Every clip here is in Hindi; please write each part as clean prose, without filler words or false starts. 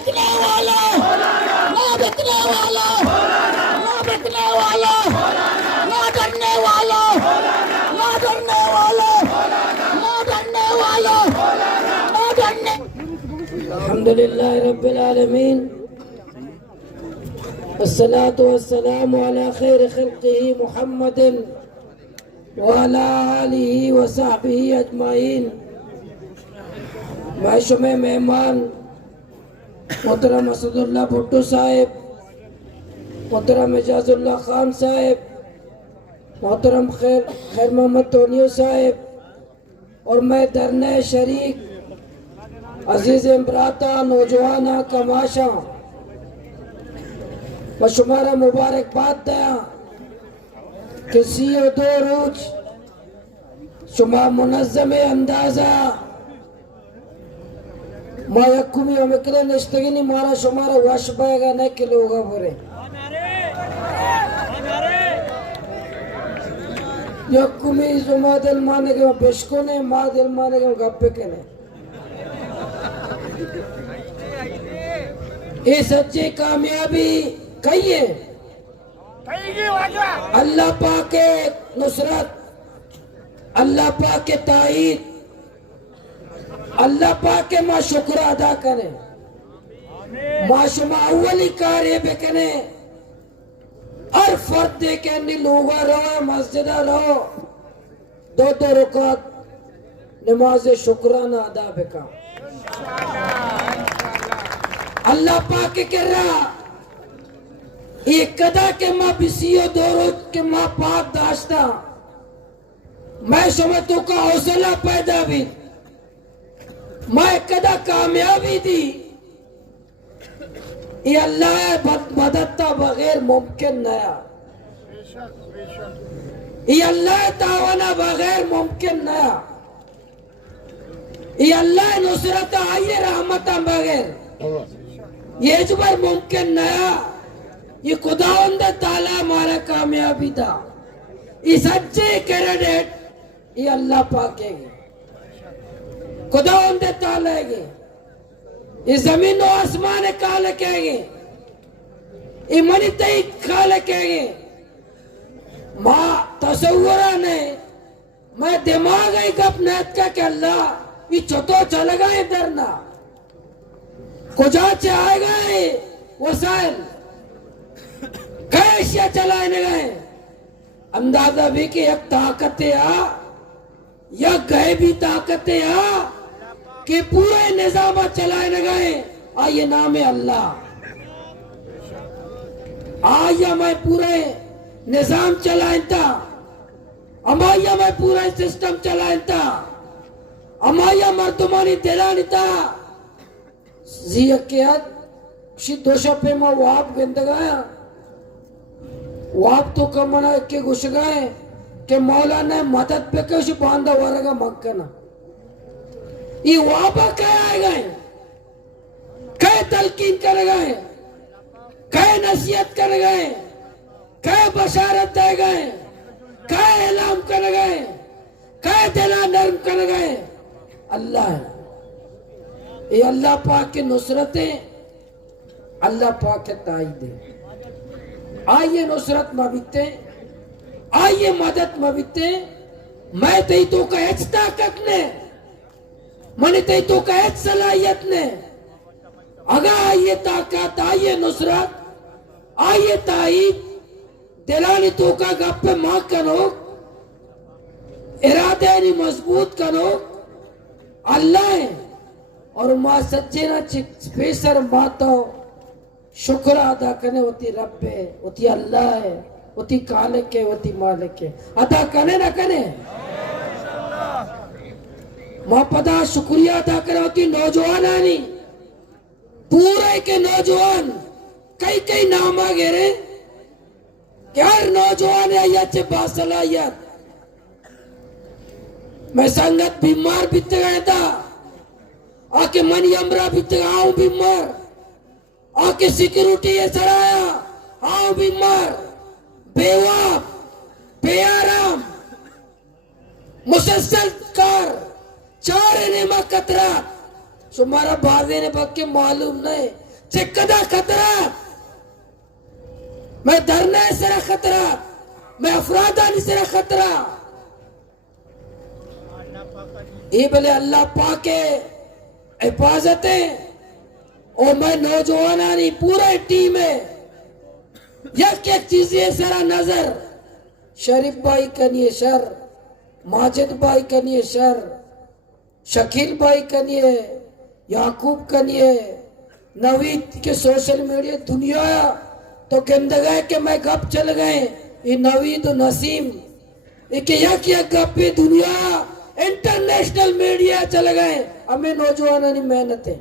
बिकने वाला, ना बिकने वाला, ना बिकने वाला, ना डरने वाला, ना डरने वाला, ना डरने वाला, ना डरने। अल्हम्दुलिल्लाह रब्बिल आलमीन, अस्सलातु वस्सलामु अला खैर खल्क़िही मुहम्मदिन व अला आलिही व सहबिही अजमाइन। महशुम मेहमान मोहतरम असदुल्लाह भुट्टो साहिब, मोहतरम एजाजुल्लाह खान साहिब, मोहतरम खैर मोहम्मद तोनियो साहिब और मैं दरने शरीक अजीज इमराता नौजवाना कमाशा व शुमारा मुबारकबाद दया कि सीओ दो रोज शुमा मुनज़्ज़म अंदाजा मा यकुमी अमकरे नश्तगिनी मारा शुमारा वश पाएगा न कि लोगा बुरे यकुमी जुमा दिल माने के बिश्को ने मा दिल माने के गप्पे के ने ये सच्ची कामयाबी कहिए अल्लाह पाक के नुसरत, अल्लाह पाक के ताईद, अल्लाह पाक के माँ शुक्र अदा करें। माशुमा अव्वली कार्य बेकने हर फर्द दे के लोगा रहो मस्जिदा रहो दो दो रुकात नमाज शुक्राना अदा बेका अल्लाह पाक के कर रहा ये कदा के माँ बिसियो दो रोज के माँ पाक दाश्ता मैं समझतों का हौसला पैदा भी मैं कदा कामयाबी दी ये अल्लाह मददता बगैर मुमकिन नया ये अल्लाह तावाना बगैर मुमकिन नया ये अल्लाह नुसरत आइए रहमता बगैर ये जुबार मुमकिन नया ये खुदावंद ताला हमारा कामयाबी था ये सच्चे क्रेडिट ये अल्लाह पाक है खुदावंद ताला है ये जमीन और आसमान काल कहेंगे ये मनी तई काल कहेंगे माँ तस्वुरा ने मैं दिमाग एक अपनेत का कि अल्लाह ये चतो चल गए डरना कुजा से आएगा ये वसाइल कैसे चलाने गए अंदाजा भी कि एक ताकतें आ या गैबी ताकतें आ कि पूरे निजाम चलाने गए आइए नाम अल्लाह आया मैं पूरे निजाम चलाता अमाया मैं पूरा सिस्टम चलाता अमाया मर्दमानी दिलानी था जियकियत शी दोषा पे माँ वाप गंदगाया वाप तो कमना के घुस गए के मौला ने मदद पे कुछ बांधा वारेगा मक्कना ये वापा कह आए गए कह तलकीन कर गए कह नसीहत कर गए कह बशारत दे गए कह ऐलान कर गए कह दिला नरम कर गए अल्लाह ये अल्लाह पाक की नुसरतें अल्लाह पाक के ताईदे आइए नुसरत मबिते आइए मदद मबिते मैं तई तो का एच ताकत ने मने तई तो का एच सलाहियत ने अगर आइए ताकत आइए नुसरत आइए ताईद दिलानी तो का गप्पे माँ करो इरादे नहीं मजबूत करो अल्लाह है और माँ सच्चे ना स्पेसर माँ तो शुक्र अदा करने होती रब है होती अल्लाह है होती खालिक है होती मालिक है अदा करने ना करे माँ पता शुक्रिया अदा करे होती नौजवान आनी पूरे के नौजवान कई कई नामा घेरे यार नौजवान है या चे बासलायत मैं संगत बीमार बीत गया था आके मनी अमरा बीत आऊं बीमार आके सिक्योरिटी ये चढ़ाया आऊं बीमार बेवाब बेआराम मुसलसल कार चार ने कतरा तुम्हारा बाजे ने बक्के मालूम नहीं चिक्कदा खतरा मैं धरने से खतरा मैं अफरादानी से खतरा ये बोले अल्लाह पाके हिफाजतें और मैं नौजवानी पूरे टीम है एक एक चीजें सरा नजर शरीफ भाई कनिए शर माजिद भाई कनिए शर शकील भाई कनिए याकूब कनिए नवीद के सोशल मीडिया दुनिया तो कहते गए कि मैं गप चल गए ये नवीद नसीम एक गप भी दुनिया इंटरनेशनल मीडिया चल गए हमें नौजवानों की मेहनत है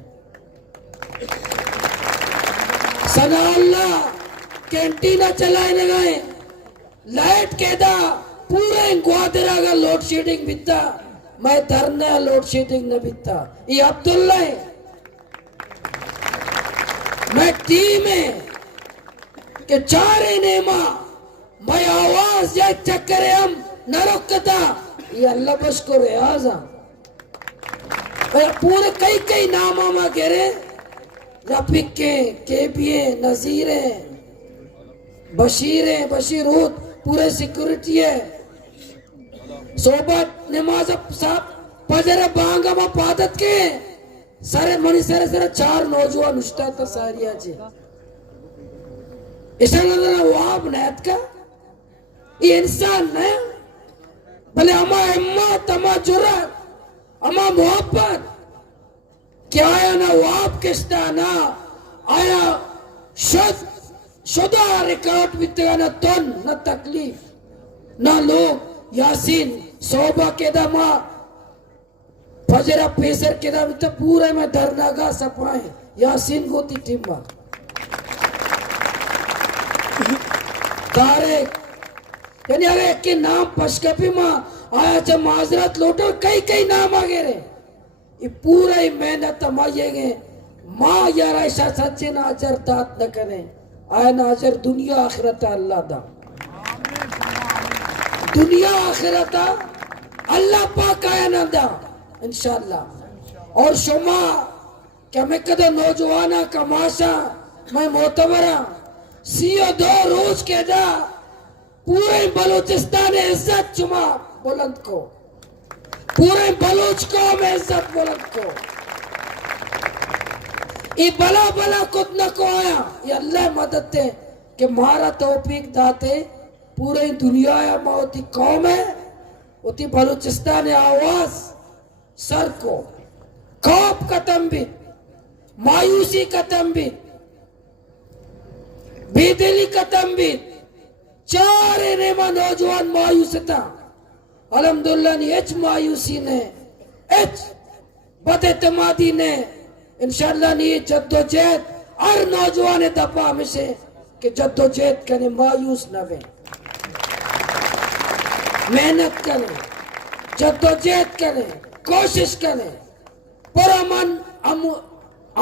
सना अल्लाह कैंटीन चलाए गए लाइट के दा पूरे ग्वादरा का लोड शेडिंग बिता मैं धरना लोड शेडिंग न बिता ये अब्दुल्ला है मैं टीम है कि चारे नेमा मैं आवाज या चक्कर हम न रुकता ये अल्लाह बस को रियाजा पूरे कई कई नाम आमा कह रहे रफीक के भी नजीर है बशीर होत पूरे सिक्योरिटी है सोबत नमाज साहब पजर बांगा मा पादत के सारे मणि सारे चार नौजवान उस्ताद था सारिया जी ऐसा नजर वाब नैत का ये इंसान न भले अमा हिम्मत अमा जुर्रत अमा मोहब्बत क्या आया ना वाब किस्ता ना आया शुदा रिकॉर्ड बितगा ना तन ना तकलीफ ना लोग यासीन सोबा के दमा फजरा पेसर के दम तो पूरे में धरनागा सपाए यासीन गोती टीम तारेक यानी अगर के नाम पशकपी माँ आया जब माजरत लोटो कई कई नाम आ गए रे ये पूरा ही मेहनत माइएगे माँ यार ऐसा सच्चे ना अजर दात न करे आया ना अजर दुनिया आखिरत अल्लाह दा दुनिया आखिरत अल्लाह पाक आया ना दा इंशाल्लाह और शुमा क्या मैं कदम नौजवाना कमाशा मैं मोतबरा सीओ 2 रोज के दा पूरे बलूचिस्तान इज्जत चुमा बुलंद को पूरे बलूच को में इज्जत बुलंद को ये बला बला खुद न को आया ये अल्लाह मदद थे कि मारा तौफीक दाते पूरे दुनिया या मौती कौम है उती बलूचिस्तान आवाज सर को खौफ का तंबीह मायूसी का तंबीह बेदिली का तंबीह चार नेमा नौजवान मायूस था अल्हम्दुलिल्लाह ने एच मायूसी ने एच बदएतमादी ने इंशाअल्लाह ने जद्दोजहद हर नौजवान दफा हमेशा कि जद्दोजहद करने मायूस न वे मेहनत करें जद्दोजहद करें कोशिश करें पुरअमन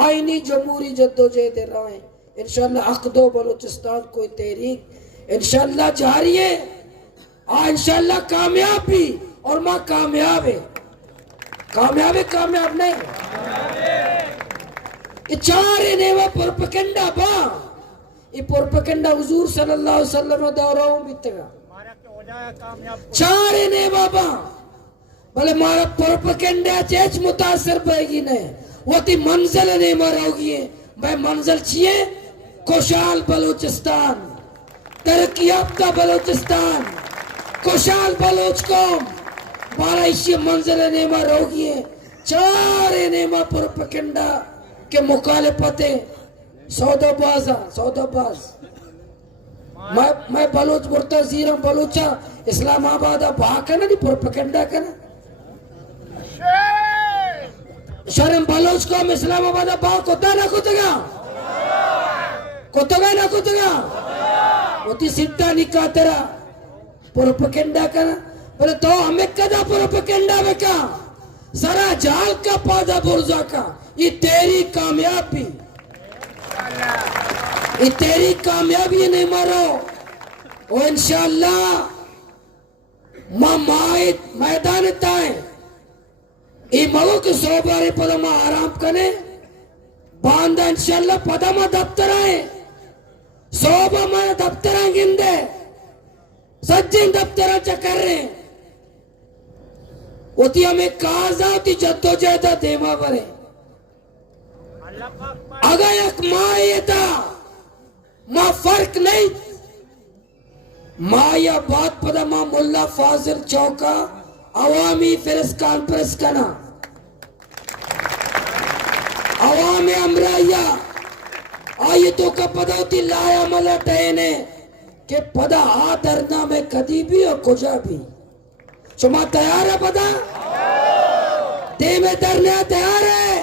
आईनी जमहूरी जद्दोजहद राहें इंशाअल्लाह अक़दो बलूचिस्तान कोई तहरीक इंशाअल्लाह जारी है इंशाअल्लाह कामयाब भी और माँ कामयाब है कामयाब नहीं ये चार नेवा प्रोपेगेंडा बा ये प्रोपेगेंडा हुजूर सल्लल्लाहु अलैहि वसल्लम दौरान बीतेगा चार नेवा बा भले मारा प्रोपेगेंडा चेच मुतासर पैगी ने वो ती मंजिल ने मरोगी है भाई मंजिल चाहिए खुशहाल बलूचिस्तान तरक्की याफ्ता बलूचिस्तान खुशहाल बलोच कौम बारह इसी मंजिल नेमा रोगी है चार नेमा प्रोपेगेंडा के मुखालिफते सौदाबाज मैं बलोच बुरता जीरम बलोचा इस्लामाबाद भाग ना प्रोपेगेंडा करना शर्म बलोच कौम इस्लामाबाद भाग कोता ना कुतगा उती सिद्धा निका तेरा प्रोपेगेंडा करना बोले तो हमें कदा प्रोपेगेंडा में का सारा जाल का पौधा बुर्जा का ये तेरी कामयाबी नहीं मारो और इंशाअल्लाह मैदान ताए ये मगो के 100 बारे पर आराम करे बांध इंशाल्लाह पदमा दफ्तर आहे सोबमा दफ्तरांगिंदे सज्जन दफ्तराच्या करे होती हमें काजा होती जद्दोजहद देवा बरे अगर एक माँ येता माँ फर्क नहीं माँ या बात पदा माँ मुल्ला फाजिल चौका अवामी प्रेस कॉन्फ्रेंस करना अवामी अमराया आयतों का पदा होती लाया मला टहने के पदा आ धरना में कदी भी और कुजा भी चुमा तैयार है पदा दे में धरने तैयार है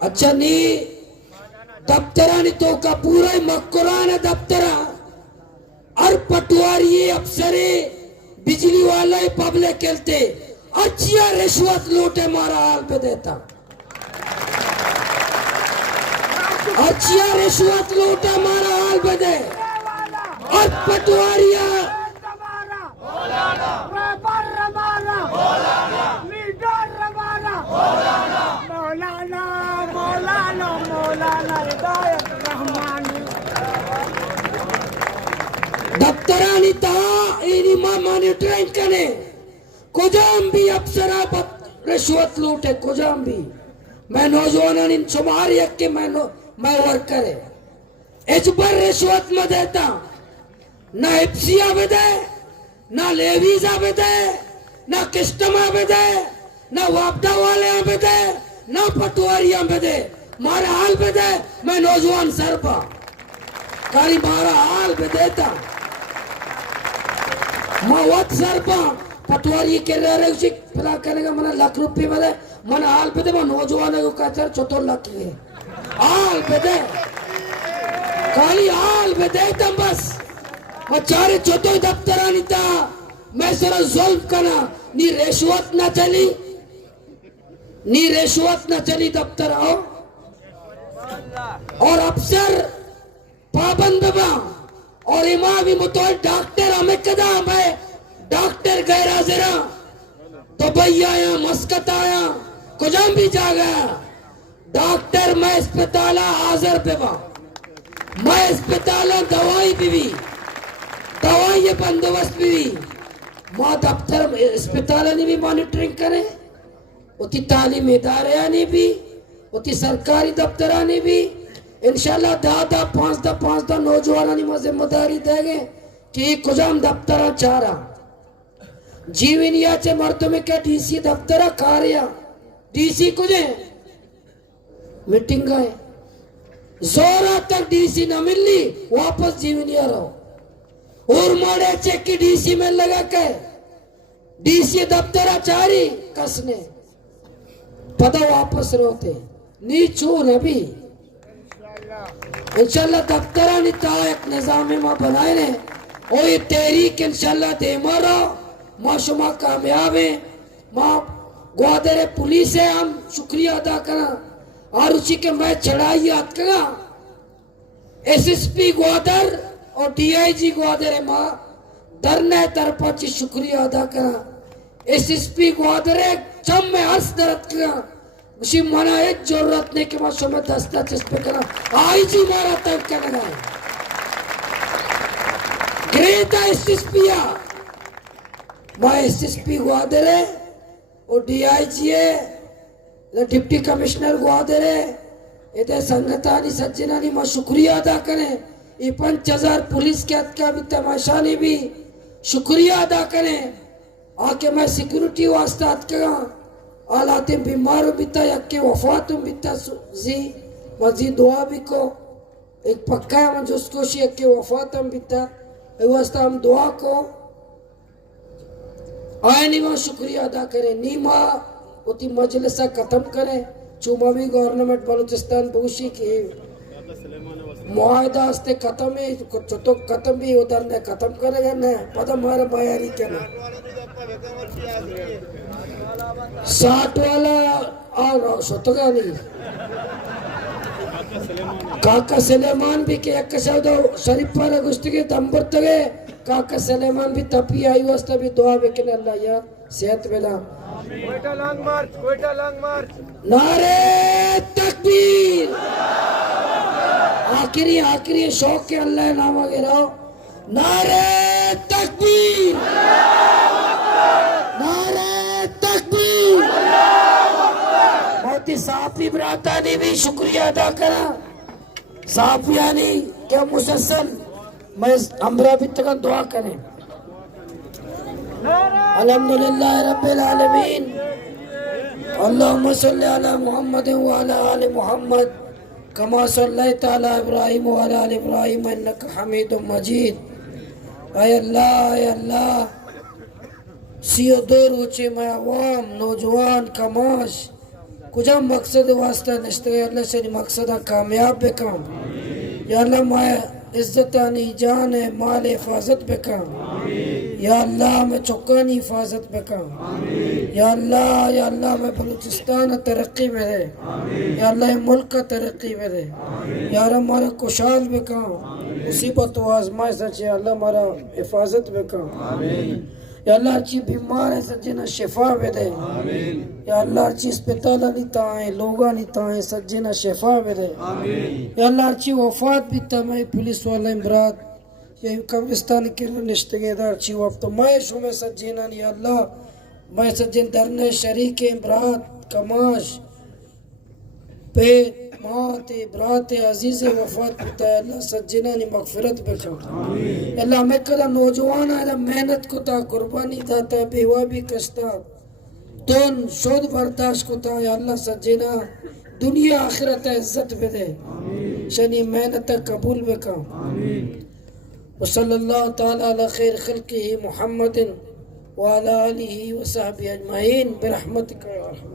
अच्छा नी दफ्तरा नी तो का पूरा ही मक्कुरान है दफ्तरा और पटवारी अफसरे बिजली वाला पब्लिक खेलते अच्छिया रिश्वत लूटे मारा हाल पे देता अच्छिया रिश्वत लूटे मारा हाल पे दे और पटवारिया दफ्तरानी ता इनी मां मॉनिटरिंग कने कुजाम भी अफसरा रिश्वत लूटे कुजाम भी मैं नौजवान इन शुमार यक के मैं वर्कर है इजबर रिश्वत में देता ना इप्सिया बेदे ना लेवीजा बेदे ना किस्टमा बेदे ना वापदा वाले बेदे ना पटवारियां बेदे मारा हाल बेदे मैं नौजवान सरपा काली मारा हाल बेदेता माँ वत सरपा पटवारी के रहे उसी फिला करेगा मना लाख रुपये में मना हाल पे दे मैं नौजवान को कहता है 74 लाख है हाल पे दे खाली हाल पे दे तम बस मैं चारे 74 दफ्तर आनी था मैं सरा जुल्म करना नी रिश्वत न चली दफ्तर आओ और अफसर पाबंद बा और इमाम भी मुतोल डॉक्टर हमें कदा मैं डॉक्टर गैर हाजिरा तो भाई आया मस्कत आया कुजाम भी जा गया डॉक्टर मैं अस्पताल हाजिर पे बा मैं अस्पताल दवाई भी दवाई ये बंदोबस्त भी माँ दफ्तर अस्पताल ने भी मॉनिटरिंग करे उती तालीम इदारे ने भी उती सरकारी दफ्तर ने भी इंशाल्लाह दादा पांच दा नौजवानों ने जिम्मेदारी देंगे कि कुजाम दफ्तर चारा जीवनियाचे मर्द में क्या डीसी दफ्तर कार्य डीसी कुजे मीटिंग है जोरा तक डीसी न मिली वापस जीवनिया रहो और मारे चेक की डीसी में लगा के डीसी दफ्तर चारी कसने पता वापस रोते नीचू नबी इंशाल्लाह दफ्तर एक निजाम माँ बनाए ने और ये तहरीक इंशाल्लाह दे मारा माशुमा कामयाब है माँ ग्वादर पुलिस है हम शुक्रिया अदा करा और उसी के मैं चढ़ाई याद करा एसएसपी ग्वादर और डीआईजी ग्वादर है माँ दरने तरफा ची शुक्रिया अदा करा एसएसपी ग्वादर चम में हर्ष दर्द करा उसी मना एक जरूरत नहीं कि माशो में दस्ता चस्पे करा आई जी मारा तब क्या लगा ग्रेटा एसएसपी माँ एसएसपी ग्वादर है और डीआईजी है डिप्टी कमिश्नर ग्वादर है इधर संगतानी सज्जनानी माँ शुक्रिया अदा करें ये 5000 पुलिस के का भी तमाशा ने भी शुक्रिया अदा करें आके मैं सिक्योरिटी वास्ता करा आलाते बीमार बिता यक्के वफात बिता जी मजीद दुआ भी को एक पक्का है जो उसको यक्के वफात बिता वास्ता हम दुआ को आए नीमा शुक्रिया अदा करें नीमा उती मजलिसा खत्म करें चुमा भी गवर्नमेंट बलूचिस्तान भूषी की मुआहदा हस्ते खत्म है तो खत्म भी उधर ने खत्म करेगा न पता हमारा बयारी क्या ना 60 वाला और सतगा नहीं काका सलेमान भी के एक शब्द शरीफ वाला गुस्ती के दंबर तगे काका सलेमान भी तभी आई वास्ता भी दुआ बेकने अल्लाह या सेहत वेला कोयटा लॉन्ग मार्च नारे तकबीर। आखिरी शौक के अल्लाह नामा गिराओ, नारे तकबीर, नारे तकबीर। बहुत ही साफी बराता ने भी शुक्रिया अदा करा। साफियानी क्या मुसलसल मैं हमरा भी तक दुआ करें। अल्हम्दुलिल्लाह रब्बिल आलमीन। अल्लाहुम्मा सल्ली अला मुहम्मद व अला आलि मुहम्मद कमा सल्लैता अला इब्राहीम व अला आलि इब्राहीम इन्नका हमीदुम मजीद। ऐ अल्लाह सियो दो रोचे मैं अवाम नौजवान कमाश कुछ मकसद वास्ता नश्ते अल्लाह से मकसद कामयाब बेकाम। या अल्लाह मैं इज्जत आनी जान है माल हिफाजत बेकाम। या अल्लाह मैं चौकानी हिफाजत बेकाम। या अल्लाह मैं बलूचिस्तान तरक्की में रहे। या अल्लाह मुल्क का तरक्की में रहे। यार हमारा खुशहाल बेकाम मुसीबत व आजमाइश सच्चे अल्लाह हमारा हिफाजत बेकाम। या अल्लाह अच्छी बीमार है सच्चे ना शिफा वे दे। या अल्लाह अच्छी अस्पताल नहीं ताए लोगा नहीं ताए सच्चे ना शिफा वे दे। या अल्लाह अच्छी वफात भी तमाई पुलिस वाले इमरात ये कब्रिस्तान के निश्तगेदार अच्छी वक्त मैं शुमे सच्चे ना या अल्लाह मैं सच्चे दरने शरीक इमरात कमाश पे माते ब्राते अजीज वफात पिता अल्लाह सज्जना ने मगफिरत बचा। अल्लाह मैं कदा नौजवान अल्लाह मेहनत को ता कुर्बानी था ता बेवा भी कष्टा तोन शोध बर्दाश्त को था। या अल्लाह सज्जना दुनिया आखिरत इज्जत दे शनी मेहनत कबूल बेका। वसल्लल्लाहु तआला अला खैर खल्क़िही मुहम्मदिन व अला आलिही व सहबिही अजमईन बिरहमतिका या अरहम।